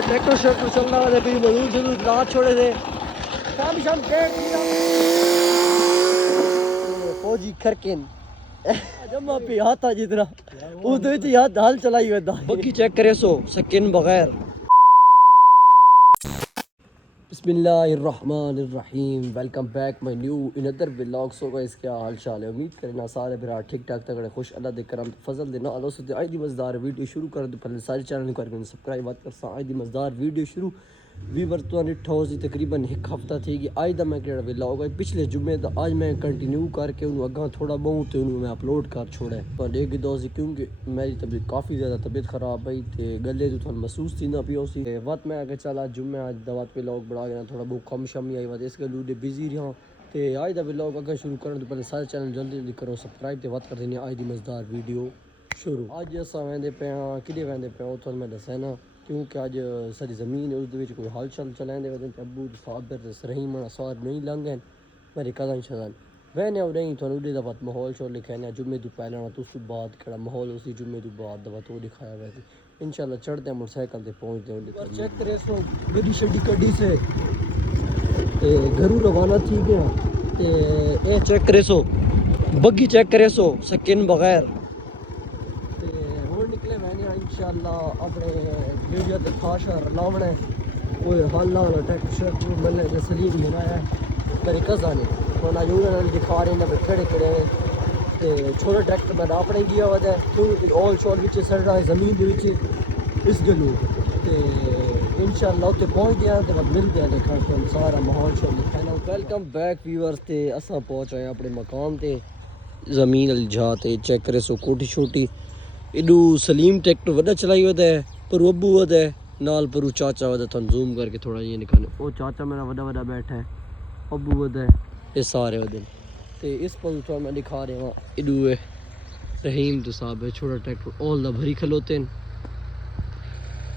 Tractor शैक्टर चल रहा है, कहीं मजदूर शजूर रात छोड़े थे, शाम शाम फौजी खरकिन जमा पे हाथा जितना उस हाथ हाल चलाई वेंदा बग्गी चेक करे सो सकिन बगैर। बिस्मिल्लाहिर्रहमानिर्रहीम, welcome back my new another vlog. So guys क्या हाल चाल है, उम्मीद करना सारे भरा ठीक ठाक तगड़े खुश अल्लाह दे करम फजल देना अल्लाह से आज दी मजेदार वीडियो शुरू कर दो। पहले सारे चैनल को करके सब्सक्राइब बात कर सा आज दी मजेदार वीडियो शुरू वीवर तो ठोस तकरीबन एक हफ्ता थी कि आज दा मैं केड़ा व्लॉग है पिछले जुम्मे दा आज मैं कंटिन्यू करके उन्होंने अगा थोड़ा बहुत उन्होंने मैं अपलोड कर छोड़ा पर एक दोस्त क्योंकि मेरी तबीयत काफ़ी ज़्यादा तबीयत ख़राब है तो गले तो थोड़ा महसूस थी ना पियो सी वत मैं आगे चला जुम्मे आज दवा व्लॉग बढ़ा गया थोड़ा बहुत कम शमी आई बात इस गल बिजी रहा तो आज दा व्लॉग अगर शुरू करने तो पहले सारे चैनल जल्दी जल्दी करो सब्सक्राइब तो बात कर देनी आज की मजेदार वीडियो शुरू। अज अस वेंदे पे हाँ कि वेंदे पे वो मैं दसा ना क्योंकि अज सारी ज़मीन उस कोई हल शल चलाते वे अबू साबिर रहीम सार नहीं लंघ मेरे कदन शदन वहने और नहीं थोड़ा उड़े दफा माहौल शोर लिखाया जुम्मे तो पहले तो उस बाद कड़ा माहौल उसी जुम्मे तो बाद दफा तो दिखाया वैसे इंशाल्लाह चढ़ते मोटरसाइकिल से पहुँचते चेक करे सो गड्डी शड्डी कड्डी से घरों रवाना थी गया ये चेक करे सो बग्गी चेक करे सो सकिन बगैर निकले मैंने इंशाल्लाह अपने वीडियो ते खाशा लावने कोई हाल लाना ट्रैक्टर शैक्टर मिलने जो सलीम बनाया मेरे कज़ा ने तो ना यूं दिखा रहे हैं खड़े खड़े तो छोटे ट्रैक्टर मैंने अपने किया हुआ है क्योंकि ऑल शॉल बिच सड़ रहा है ज़मीन के इस गलू तो इंशाल्लाह उत्ते पहुँच गया तो मिलते हैं देखा सारा माहौल शोल दिखाना। वेलकम बैक व्यूअर्स ते असां पहुँच आए अपने मकाम ते ज़मीन अल जा ते चेक करे सो कोठी छोटी एडू सलीम ट्रैक्टर वड्डा चलाई वदा है पर अबू वदा है नाल पर चाचा वदा थन जूम करके थोड़ा ये निकाले वो चाचा मेरा वड्डा वड्डा बैठा है अबू वदा है ये सारे वदे ते इस पर थोड़ा मैं दिखा रहा हूँ एडू है रहीम तो साहब है छोटा ट्रैक्टर ऑल दा भरी खलोते हैं।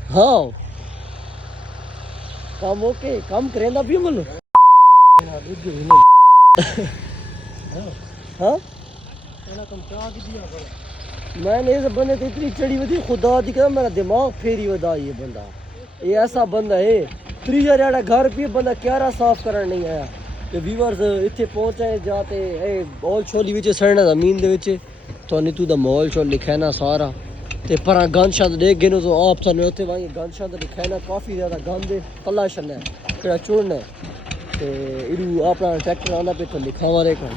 हाँ काम ओके काम करेंदा भी बोलो हाँ मैंने इस बंदे तो इतनी चढ़ी हुई थी खुदा दी कहना मेरा दिमाग फेरी वदा ये बंदा ये ऐसा बंदा है 3000 घर पे बंदा क्यारा साफ करने नहीं आया तो व्यूअर्स इतने पहुंचे जाते बॉल छोली विच सड़ना जमीन दे विच तो नहीं तू दा माहौल शोल लिखाना सारा ते पर गंद शंद देख गए तो आप सामने उत्थे वहीं गंद शंद लिखाना काफ़ी ज़्यादा गंद है तला छलना है केड़ा चुड़ना है ते इडू अपना ट्रैक्टर आंदा पे तो लिखावा देखो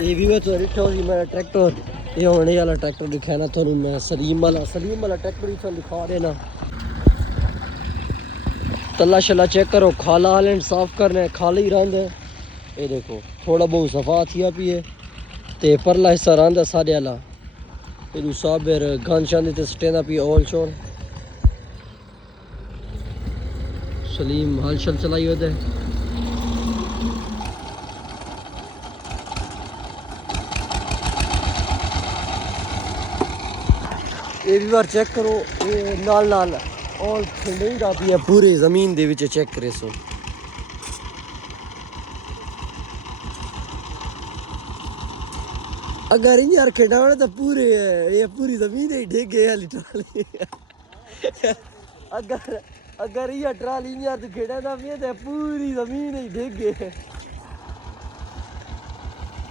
ये भी तो रिठो जी मेरा ट्रैक्टर ये होने वाला ट्रैक्टर दिखाया ना थोड़ा मैं सलीम वाला ट्रैक्टर ही तो दिखा देना तला शला चेक करो खाला हालेंड साफ करना है खाली रंद है ये देखो थोड़ा बहुत सफा थिया पी है ते परला हिस्सा रंद है सारे वाला ये साबिर गंद शंद ते सटेंदा पी ऑल शोर सलीम हल शल चलाई वदे ये भी बार चेक करो ये नाल नाल और नहीं जाती है पूरी ज़मीन दे विच चेक करे सो अगर यार खिडाने तो पूरे ये पूरी ज़मीन ही ढेग गई वाली ट्राली अगर ये ट्राली यार तो खिड़ा ना भी तो पूरी ज़मीन ही ढेग गई।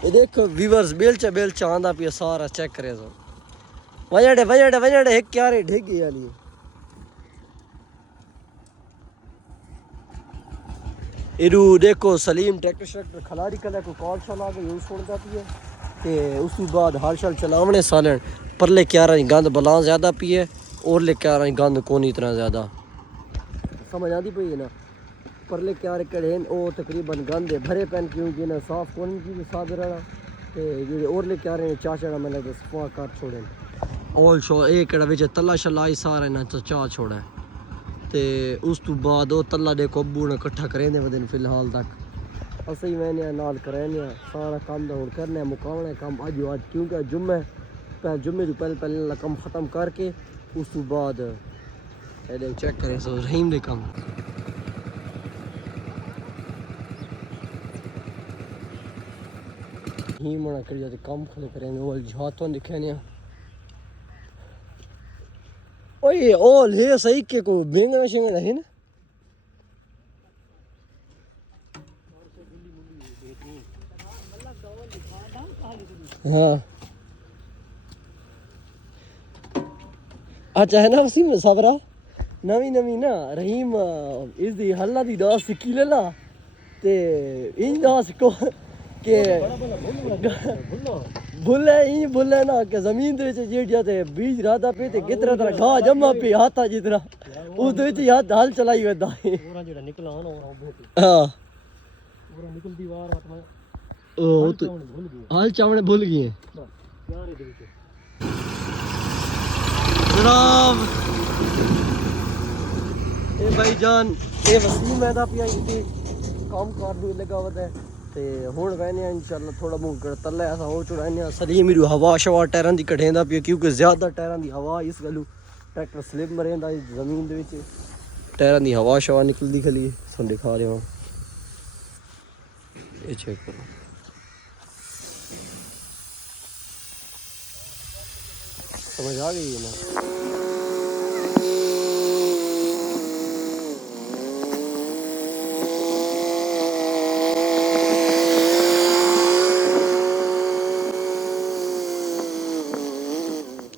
ये देखो व्यूअर्स बेलचा आंदा पिया सारा चेक करे सो वजड़े एक क्या रे ढेगी वाली इरू देखो सलीम ट्रैक्टर शैक्टर खलारी कला को कॉल शॉल आ गई यूज छोड़ जाती है ते उस बाद हाल शाल चलावने सालन परले क्या रही गंद बला ज़्यादा पिए और ले क्या रही गंद कौन इतना ज़्यादा समझ आती पई है ना परले क्या कड़े वो तकरीबन गंद भरे पैन क्योंकि ना साफ कौन की साफ रहना ते और ले क्या रहे चाचा मैं लगे सफा कर छोड़े ऑल शो एक विच तला शला सारा इन्हें चाह छोड़ा है तो उस तो बाद वो तला देखो अबू ने कट्ठा करेंदे वदन फिलहाल तक असं ही मैंने नाल कराने सारा काम तो हूँ करने मुकावना काम अज क्योंकि जुम्मे तो पहले कम ख़त्म करके उस तो बाद चेक करें सो रहीम दे कम ही मना कर जाते कम खले करेंगे वो हाथों दिखे नहीं ओए ओल है सही के को बेंगना शेंगना है ना हाँ अच्छा है ना वसीम सबरा नवी नवी ना रहीम इस दी हल्ला दी दास सिक्की ले ला ते इन दास को के बुल्ले ही बुल्ले ना के जमीन दे विच जेड़िया ते बीज रादा पे ते कितरा तरह घाह जमा पे हाथा जितना उस दे विच हाथ हल चलाई वेंदा है पूरा जेड़ा निकला ना हां पूरा निकलदी वार हाथ में ओ तो हाल चावने भूल गए यार दे विच जनाब ए भाईजान ए वसीम है दा पिया इते काम करने लगा वदा है ते हुण वहने इंशाल्लाह थोड़ा बहुत कर तले ऐसा हो चुराने सलीम ही हवा शवा टायरां दी कढेंदा पिया क्योंकि ज्यादा टायरां दी हवा इस गलू ट्रैक्टर स्लिप मरेंदा जमीन दे विच टायरां दी हवा शवा निकलदी खली सन दिखा रहे हो ये चेक करो समझ आ गई है ना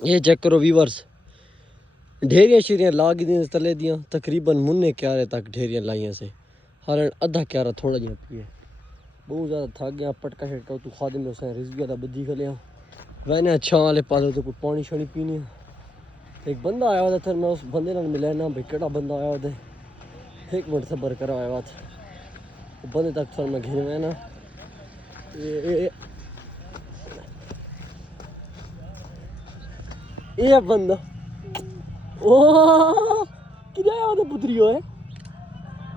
ये चेक करो व्यूअर्स ढेरियां शीरियां ला दी तले दियां तकरीबन मुन्ने क्यारे तक ढेरियां लाइयां से हर अद्धा क्यारा थोड़ा जिहा पिए बहुत ज़्यादा थक गया पटका शटका तू खादिम हुसैन रिजवी का बद्दी खलिया मैंने अच्छा वाले पाले तो कुछ पानी शानी पीनी एक बंदा आया हुआ था मैं उस बंदे नाल मिला ना भाई केड़ा बंदा आया हुआ एक मिनट सबर करा आया हुआ था बंदे तक थोड़ा मैं घिर में ना ये बंदा ओ किधर आया था पुत्री है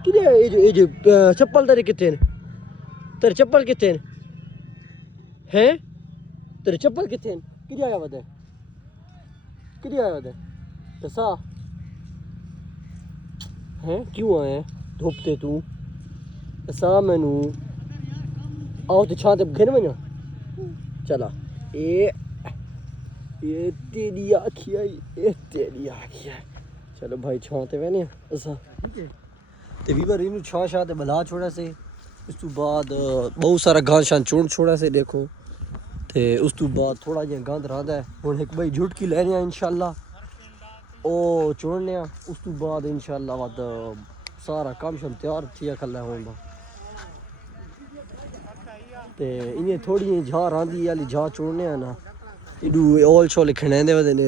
किधर ये जो चप्पल तेरे कितने तेरे चप्पल कितने हैं तेरे चप्पल कितने किधर आया हुआ किधर आया हुआ दसा हैं क्यों आए धोपते तू दसा मैनू आओ तो छाते घिर में चला ये तेरी आखिया ये तेरी आखिया चलो भाई छाते वह असा ते वीवर इनू छा छा ते बला छोड़ा से उस तो बाद बहुत सारा गांद शान चुन छोड़ा से देखो ते उस तो बाद थोड़ा जिहा गंद रहा है हुण एक भाई झुटकी लैने इंशाल्लाह ओ चुनने उस तो बाद इंशाल्लाह वद सारा काम शम तैयार थिया खल्ला होंदा ते इन्हें थोड़ी झार आंदी वाली झार चुनने ना इडू ऑल शॉल खिंडे वदे ने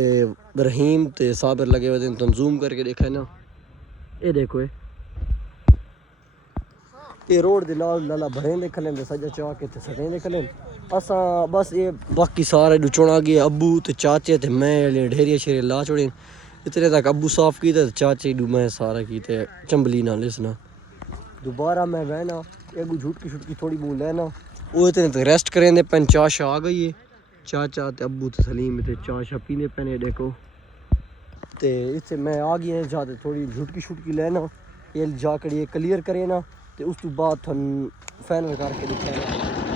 रहीम ते साबिर लगे वदे तुम जूम करके देखा ना ये देखो ये रोड दे नाल लाला भरें दे खलें सजा चाह के ते सटें दे खलें असा बस ये बाकी सारे चुना गए अब्बू ते चाचे ते मैं ढेरिया शेरे ला छोड़े इतने तक अब्बू साफ की ते चाचे डू मैं सारा की ते चंबली ना लिसना दोबारा मैं बहना एक झुटकी छुटकी थोड़ी बहुत लेना वो इतने तक रेस्ट करें दे पेन चाश आ गई है चाचा ते अब्बू ते सलीम ते चाह शा पीने पैने देखो ते इतने मैं आ गई जाते थोड़ी झुटकी छुटकी लेना ये जाकर ये क्लियर करे ना ते उस तो बाद थन फाइनल करके दिखाना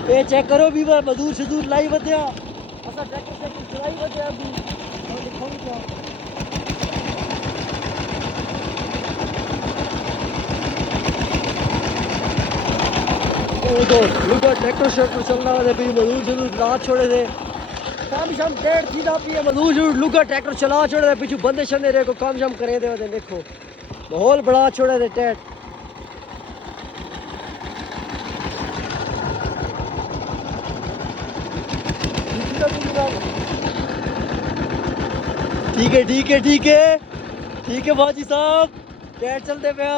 ये चेक करो भी मजदूर शदूर लाई बदया असा ट्रैक्टर से चलाई बदया अभी और दिखाऊं क्या ओ दो लुगा ट्रैक्टर शट्टर चलना वाले भी मजदूर शदूर ला छोड़े थे काम शाम डेढ़ थी ना पी मजदूर शदूर लुगा ट्रैक्टर चला छोड़े थे पीछे बंदे शंदे रे को काम शाम करे दे देखो माहौल बड़ा छोड़े थे टैट ठीक है ठीक है ठीक है ठीक है भाजी साहब टैट चलते पे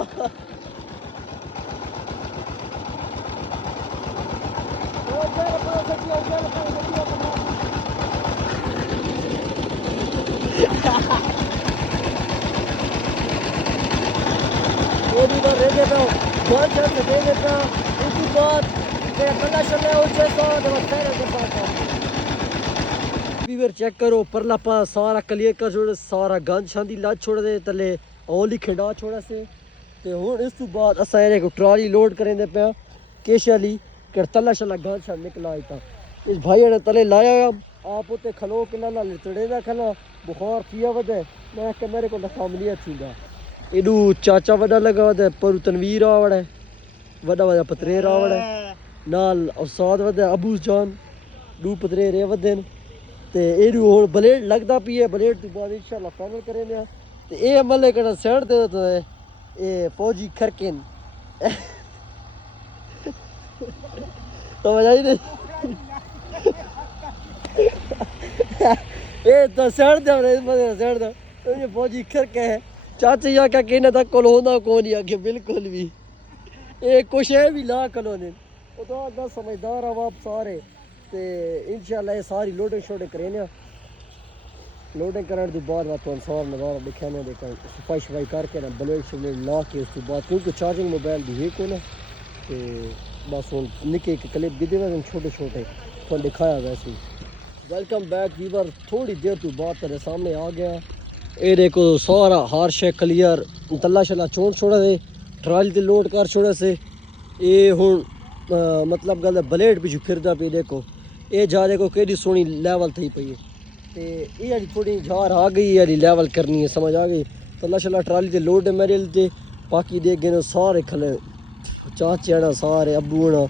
वो भी बार रह गया बहुत जल्द दे देता उसके बाद मेरा पता चल रहा है उसे तो वीवर चेक करो परला पास सारा क्लियर कर छोड़े सारा गंद शांति ला छोड़ दे तले ओली खिंडा छोड़ा से ते हुण इस तो बाद असा को ट्राली लोड करें दे पे केश वाली कर तला शला गंद शांत निकला इता इस भाई ने तले लाया आप उत्ते खलो के ना लितड़े दा खला बुखार पिया वदे मैं कि मेरे को काम नहीं थींदा एडू चाचा वड़ा लगा वदे पर तनवीर आवड़े वड़ा वड़ा पतरेर आवड़े नाल उस्ताद वदे अबू जान दू पतरेर वदे ते एडू हुन ब्लेड लगदा पी है ब्लेड तो बाद इंशाल्लाह फाइनल करेंगे ते ए अमले कड़ा सेड दे तो ए फौजी खरकिन तो मजा ही नहीं ए तो सेड दे रे मजे सेड दे तो ये फौजी खरके है चाचा या क्या कहना था कोल होना कौन या के बिल्कुल भी ए कुछ है भी ला कलोने तो दा समझदार आप सारे ते इंशाल्लाह ये सारी लोडिंग शोडिंग करेंगे लोडिंग करने के बाद तो सारा नज़ारा दिखाने देखा सफाई शफाई करके ना ब्लेड शब्लेड ला के उसके बाद क्योंकि चार्जिंग मोबाइल भी है को ना तो बस हूँ निके क्लिप गिदे हुए छोटे छोटे तो दिखाया वैसे ही वेलकम बैक वीवर थोड़ी देर तो बाद तेरे सामने आ गया ये देखो सारा हार शे क्लियर तला शला छोड़ छोड़ा से ट्राली से लोड कर छोड़ा से ये हूँ मतलब गल ब्लेड पिछू फिरदा पे देखो ये जा देखो केड़ी सोहनी लैवल थी पई है ते ये थोड़ी जार आ गई यारी लेवल करनी है समझ आ गई तला शला ट्राली से लोड है मेरे लिए बाकी देख गए सारे खले चाचे आना सारे अबू आना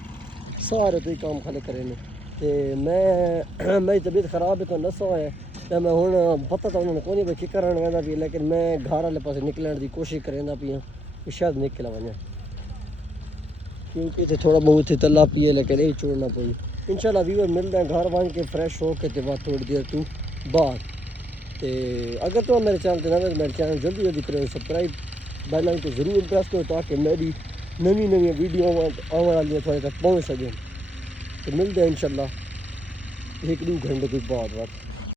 सारे तो ही काम खले करे ने ते मैं मेरी तबीयत ख़राब है तो नसा है तो मैं हूँ पता तो उन्होंने कौन भाई की करन वेंदा पी लेकिन मैं घर वाले पास निकलने की कोशिश करेंदा पी कि शायद निकल वञा क्योंकि इतने थोड़ा बहुत ही तला पी है लेकिन यही छोड़ना पई इंशाल्लाह व्यूअर मिलते हैं घर वन के फ्रेश हो के बाद थोड़ी देर तू बाद ते अगर तो मेरे चैनल पर नवे मेरे चैनल जल्दी जल्दी करो सब्सक्राइब बेल आइकन को जरूर प्रेस करो ताकि मेरी नवी नवी वीडियो आने वाली थोड़े तक पहुँच सकें तो मिलते हैं इंशाल्लाह 1-2 घंटे के बाद